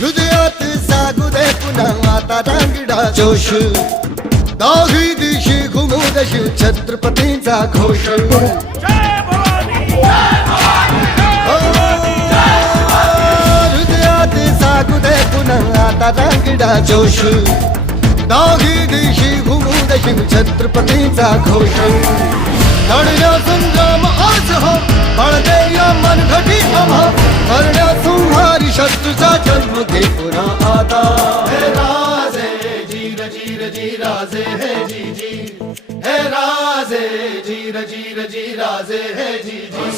हृदयात जागू दे पुन्हा आता रांगडा जोश दाही दिशी घुमू दे शिव छत्रपतींचा घोष हृदयात जागू दे पुन्हा आता रांगडा जोश दाही दिशी घुमू दे शिव छत्रपतींचा घोष लढण्या संग्राम आज हो बळदे या मनघटी आम्हा करण्या संहारी शत्रूचा जन्म घे पुन्हा आता हे राजे जीर जीर जी राजे हे जी जी हे राजे जीर जीर जी राजे हे जी जी